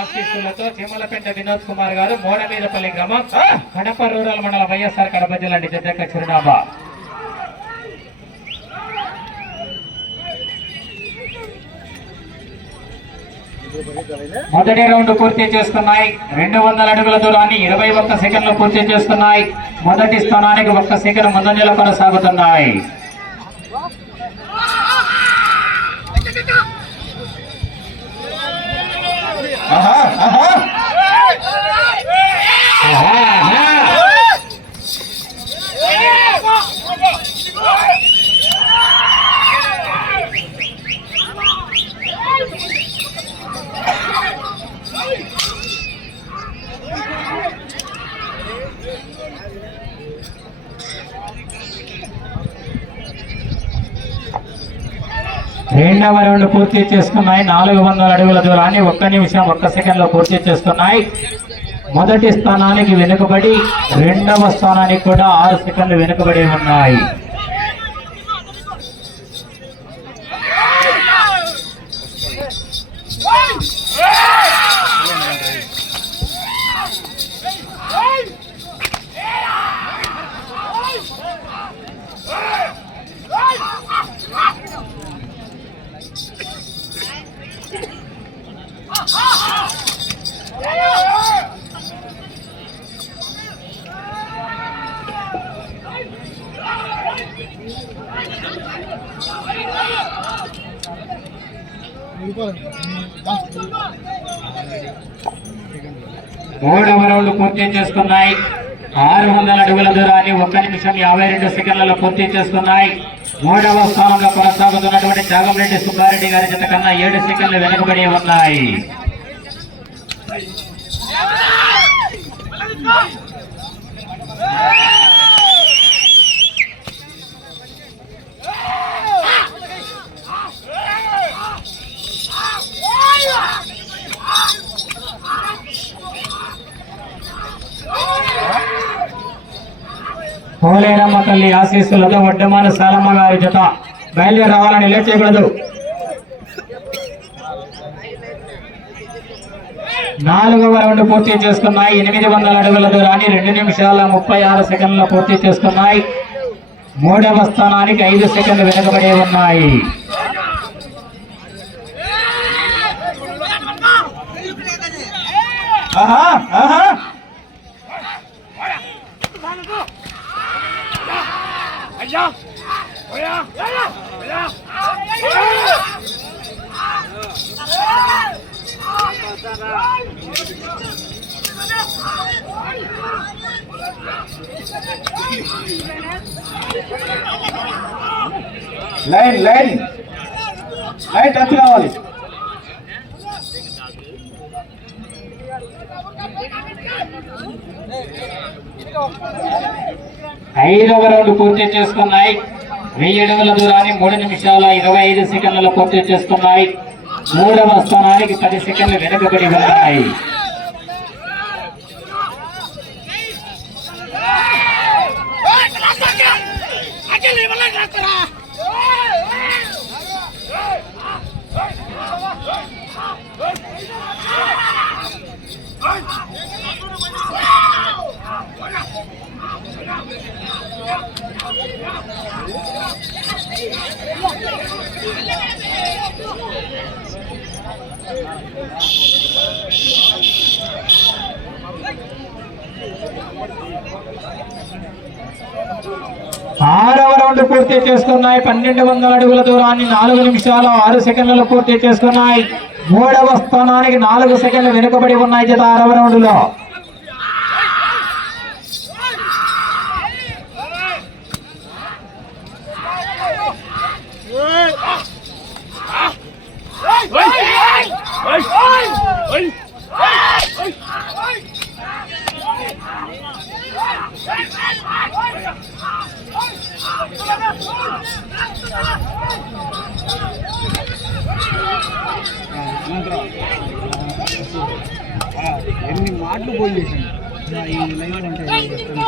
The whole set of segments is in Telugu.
ఆశీస్సులతో చిమ్మలపెంట వినోద్ కుమార్ గారు మోడమీదపల్లి గ్రామం కడప రూరల్ మండల వైఎస్ఆర్ కడప జిల్లా చిరునామా. మొదటి రౌండ్ పూర్తి చేసుకున్నాయి. రెండు వందల అడుగుల దూరాన్ని ఇరవై ఒక్క సెకండ్లు పూర్తి చేసుకున్నాయి. మొదటి స్థానానికి ఒక్క సెకండ్ ముందంజలో కొనసాగుతున్నాయి ఆహా, ఆహా. ఆహా, ఆహా. రెండవ రౌండ్ పూర్తి చేసుకున్నాయి. నాలుగు వందల అడుగుల దూరాన్ని ఒక్క నిమిషం ఒక్క సెకండ్లో పూర్తి చేసుకున్నాయి. మొదటి స్థానానికి వెనుకబడి రెండవ స్థానానికి కూడా ఆరు సెకండ్లు వెనుకబడి ఉన్నాయి. మూడవ రౌండ్ పూర్తి చేసుకున్నాయి. ఆరు వందల అడుగుల దూరాన్ని ఒక్క నిమిషం యాభై రెండు సెకండ్లలో పూర్తి చేసుకున్నాయి. మూడవ స్థానంలో కొనసాగుతున్నటువంటి జాగంరెడ్డి సుబ్బారెడ్డి గారి జత కన్నా ఏడు సెకండ్లు వెనుకబడి ఉన్నాయి. పోలేరమ్మ తల్లి ఆశీస్సులతో వడ్డమాన సాలమ్మ గారి జత బయలుదేరి రావాలని లేట్ చేయకూడదు నాలుగవ రౌండ్ పూర్తి చేసుకున్నాయి. ఎనిమిది వందల అడుగుల దూరాన్ని రెండు నిమిషాల ముప్పై ఆరు సెకండ్ల పూర్తి చేసుకున్నాయి. మూడవ స్థానానికి ఐదు సెకండ్లు వెనుకబడి ఉన్నాయి. ఆహా, ఆహా. Line line. లైన్ టచ్ కావాలి. ఐదవ రౌండ్ పూర్తి చేసుకున్నాయి. వెయ్యి అడుగుల దూరాన్ని మూడు నిమిషాల ఇరవై ఐదు సెకండ్లలో పూర్తి చేసుకున్నాయి. మూడవ స్థానానికి పది సెకండ్లు వెనుకబడి ఉన్నాయి అఖిల్ ఇవ్వలేదు ఆరవ రౌండ్ పూర్తి చేసుకున్నాయి. పన్నెండు వందల అడుగుల దూరాన్ని నాలుగు నిమిషాలు ఆరు సెకండ్లలో పూర్తి చేసుకున్నాయి. మూడవ స్థానానికి నాలుగు సెకండ్లు వెనుకబడి ఉన్నాయి జత ఆరవ రౌండ్లో. ఎన్ని మాటలు పోయి చేసిండు ఈ లైవ్ అంటే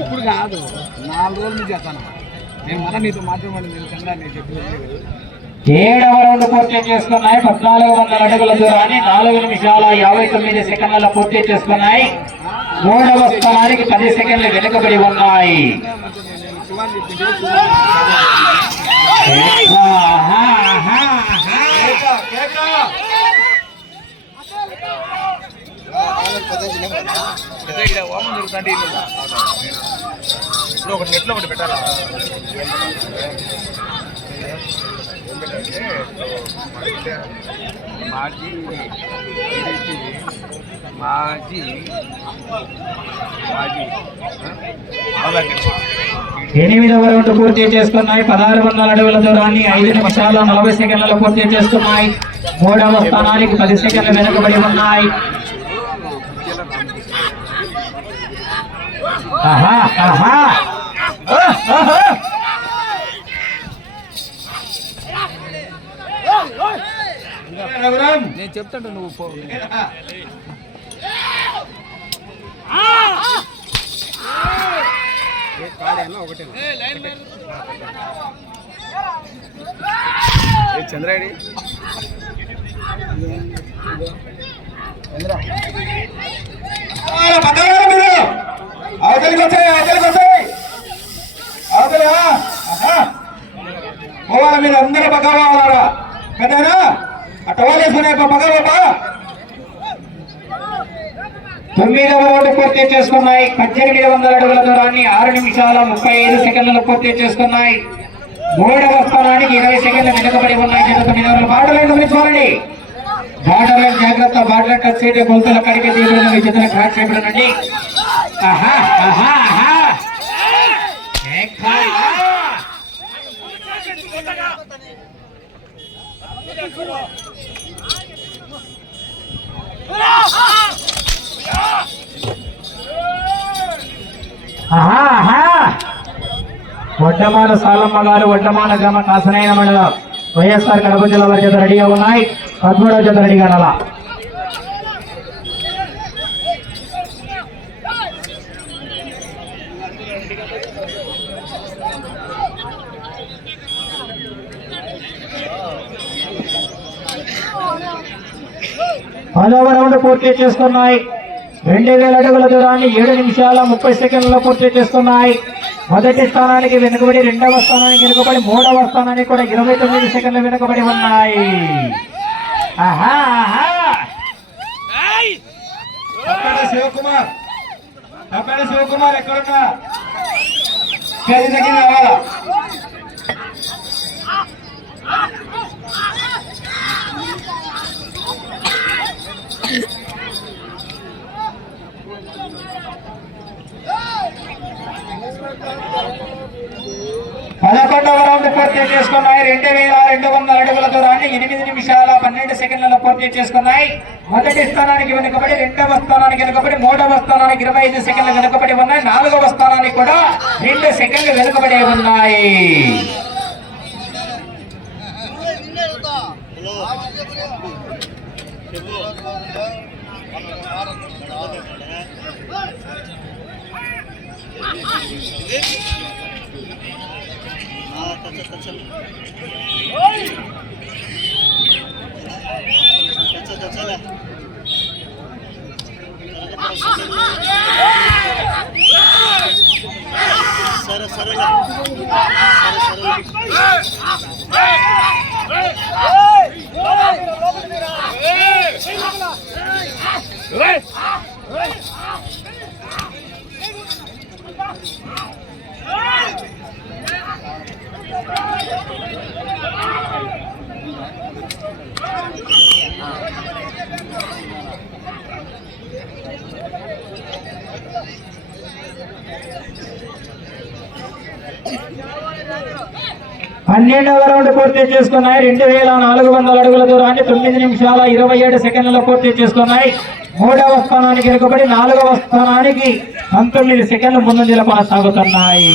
ఇప్పుడు కాదు నాలుగు రోజుల నుంచి చేస్తాను నేను మళ్ళీ నీతో మాట్లాడమని నేను చంద్రా నేను చెప్పి ఏడవ రౌండ్ పూర్తి చేసుకున్నాయి. పద్నాలుగు వందల అడుగుల దూరాన్ని నాలుగు నిమిషాల యాభై తొమ్మిది సెకండ్లలో పూర్తి చేసుకున్నాయి. మూడవ స్థానానికి పది సెకండ్లు వెనుకబడి ఉన్నాయి. నేను శివాన్ చెప్పింది ఆహా, ఆహా, ఓమం జరుగుతుంది ఇప్పుడు ఒకటి నెట్లో ఒకటి పెట్టాలా పెట్టాలంటే మాజీ మాజీ మాజీ అలాగే ఎనిమిదవ రౌండ్ పూర్తి చేసుకున్నాయి. పదహారు వందల అడుగుల దూరాన్ని ఐదు నిమిషాల నలభై సెకండ్లలో పూర్తి చేసుకున్నాయి. మూడవ స్థానానికి పది సెకండ్లు వెనుకబడి ఉన్నాయి ఆహా, ఆహా. ఆ, ఆహా. రఘురామ్, నేను చెప్తాడు నువ్వు పో. చంద్రాయుడి చంద్ర. అవతలికి వచ్చాయి అవతలికి వచ్చాయి. అవతలా పోవాలి మీరు అందరూ పక్క పోవాలా పెద్దనా అట్ట వాళ్ళేసుకునే పక్క బాబా తొమ్మిదవ రౌండ్ పూర్తి చేసుకున్నాయి. పద్దెనిమిది వందల అడుగుల దూరాన్ని ఆరు నిమిషాల ముప్పై ఐదు సెకండ్లు పూర్తి చేసుకున్నాయి. మూడవ స్థానానికి ఇరవై సెకండ్లు వెనుకబడి ఉన్నాయి. జత తొమ్మిది వందల బాటలను గమనించుకోవాలండి. బాటల జాగ్రత్త బాటల టచ్ అయితే కొలతల కడిగి తీయబడిన జతను క్రాక్ చేయబడనండి. వడ్డమాన సాలమ్మ గారు వడ్డమాన గ్రామ కాసనైన మండలం. వైఎస్ఆర్ కడప జిల్లా వారి చేత రెడీగా ఉన్నాయి. పదమూడవ చేత రెడీగా ఉండాలా. పదవ రౌండ్ పూర్తి చేసుకున్నాయి రెండు వేల అడుగుల దూరాన్ని ఏడు నిమిషాల ముప్పై సెకండ్లలో పూర్తి చేసుకున్నాయి మొదటి స్థానానికి వెనుకబడి రెండవ స్థానానికి వెనుకబడి మూడవ స్థానానికి కూడా ఇరవై తొమ్మిది సెకండ్లు వెనుకబడి ఉన్నాయి. శివకుమార్ శివకుమార్ ఎక్కడున్నా స్టేజ్ దగ్గర రావాలా పదకొండవ రౌండ్ పూర్తి చేసుకున్నాయి. రెండు వేల రెండు వందల అడుగుల దూరాన్ని ఎనిమిది నిమిషాల పన్నెండు సెకండ్లలో పూర్తి చేసుకున్నాయి. మొదటి స్థానానికి వెనుకబడి రెండవ స్థానానికి వెనుకబడి మూడవ స్థానానికి ఇరవై ఐదు సెకండ్లు వెనుకబడి ఉన్నాయి. నాలుగవ స్థానానికి కూడా రెండు సెకండ్లు వెనుకబడి ఉన్నాయి. సరే సరే Hey! పన్నెండవ రౌండ్ పూర్తి చేసుకున్నాయి. రెండు వేల నాలుగు వందల అడుగుల దూరాన్ని తొమ్మిది నిమిషాల ఇరవై ఏడు సెకండ్లలో పూర్తి చేసుకున్నాయి. మూడవ స్థానానికి వెనుకబడి నాలుగవ స్థానానికి పంతొమ్మిది సెకండ్లు ముందంజల కొనసాగుతున్నాయి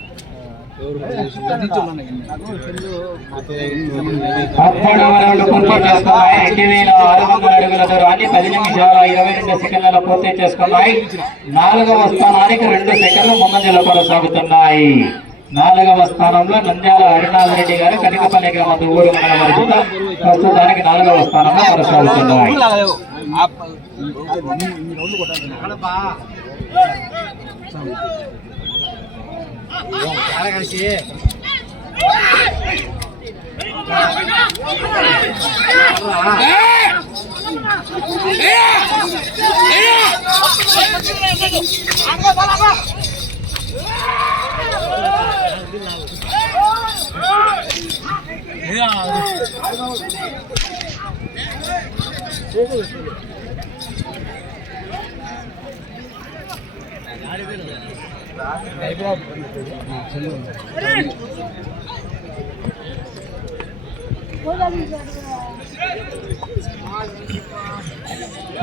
రౌండ్ పూర్తి చేసుకున్నాయి రెండు వేల ఆరు వందల అడుగుల దూరాన్ని పది నిమిషాల ఇరవై రెండు సెకండ్లలో పూర్తి చేసుకున్నాయి నాలుగవ స్థానానికి రెండు సెకండ్లు ముందంజలో కొనసాగుతున్నాయి నాలుగవ స్థానంలో నంద్యాల హరినాథ్ రెడ్డి గారు కనికపల్లి గ్రామం ఊరు వరకు ప్రస్తుతానికి నాలుగవ స్థానంలో కొనసాగుతున్నాయి 형 따라가시. 야,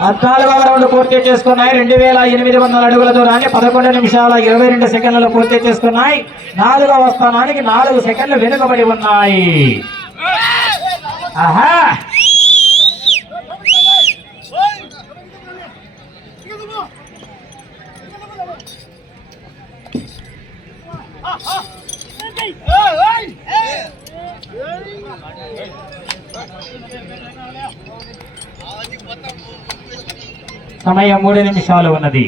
పద్నాలుగవ రౌండ్ పూర్తి చేసుకున్నాయి. రెండు వేల ఎనిమిది వందల అడుగుల దూరాన్ని పదకొండు నిమిషాల ఇరవై రెండు సెకండ్లలో పూర్తి చేసుకున్నాయి. నాలుగవ స్థానానికి నాలుగు సెకండ్లు వెనుకబడి ఉన్నాయి. ఆహా! సమయం మూడు నిమిషాలు ఉన్నది.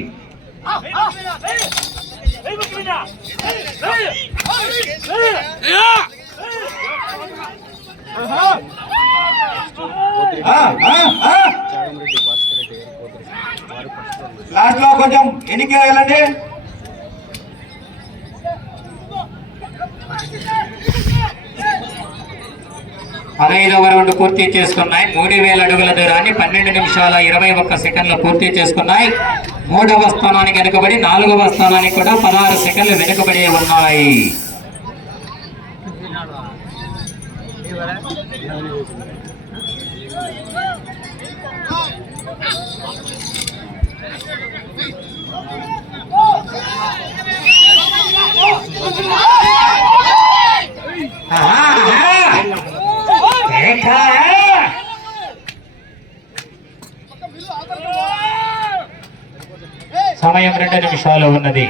లాస్ట్లో కొంచెం ఎన్నికలండి పదహైదవ రౌండ్ పూర్తి చేసుకున్నాయి. మూడు వేల అడుగుల దూరాన్ని పన్నెండు నిమిషాల ఇరవై ఒక్క సెకండ్లు పూర్తి చేసుకున్నాయి. మూడవ స్థానానికి వెనుకబడి నాలుగవ స్థానానికి కూడా పదహారు సెకండ్లు వెనుకబడి ఉన్నాయి. Oh! సమయం రెండు నిమిషాలు ఉన్నది.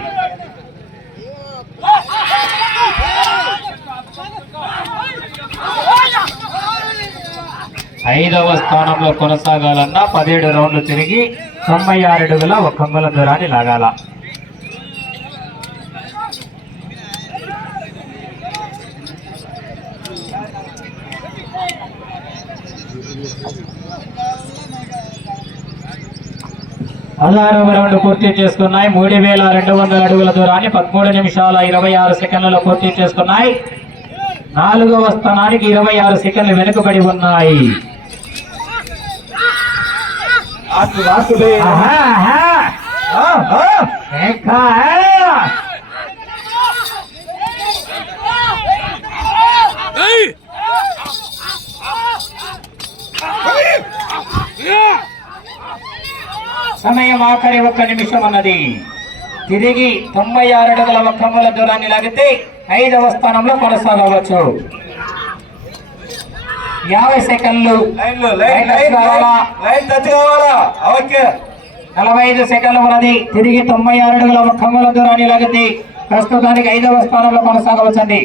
ఐదవ స్థానంలో కొనసాగాలన్నా పదిహేడు రౌండ్లు తిరిగి తొంభై ఆరు అడుగుల ఒక కంగుల దూరాన్ని లాగాల. పదహారవ రౌండ్ పూర్తి చేసుకున్నాయి. మూడు వేల రెండు వందల అడుగుల దూరాన్ని పదమూడు నిమిషాల ఇరవై ఆరు సెకండ్లలో పూర్తి చేసుకున్నాయి. నాలుగవ స్థానానికి ఇరవై ఆరు సెకండ్లు వెనుకబడి ఉన్నాయి. Last last day. ఆహా, సమయం ఆఖరి ఒక్క నిమిషం అన్నది. తిరిగి తొంభై ఆరు అడుగుల అంగుళ దూరాన్ని లాగితే ఐదవ స్థానంలో కొనసాగవచ్చు. యాభై సెకండ్లు. నలభై ఐదు సెకండ్లు ఉన్నది. తిరిగి తొంభై ఆరు అడుగుల అంగుళ దూరాన్ని లాగితే ప్రస్తుతానికి ఐదవ స్థానంలో కొనసాగవచ్చండి.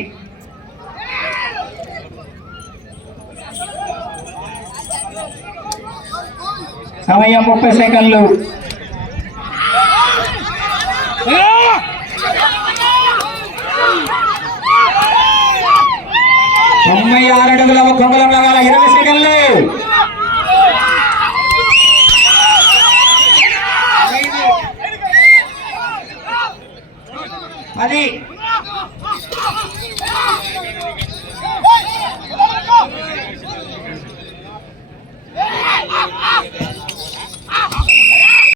సమయం ముప్పై సెకండ్లు. తొంభై ఆరు అడుగుల ఒక అంగుళం లాగాల ఇరవై సెకండ్లు. పది.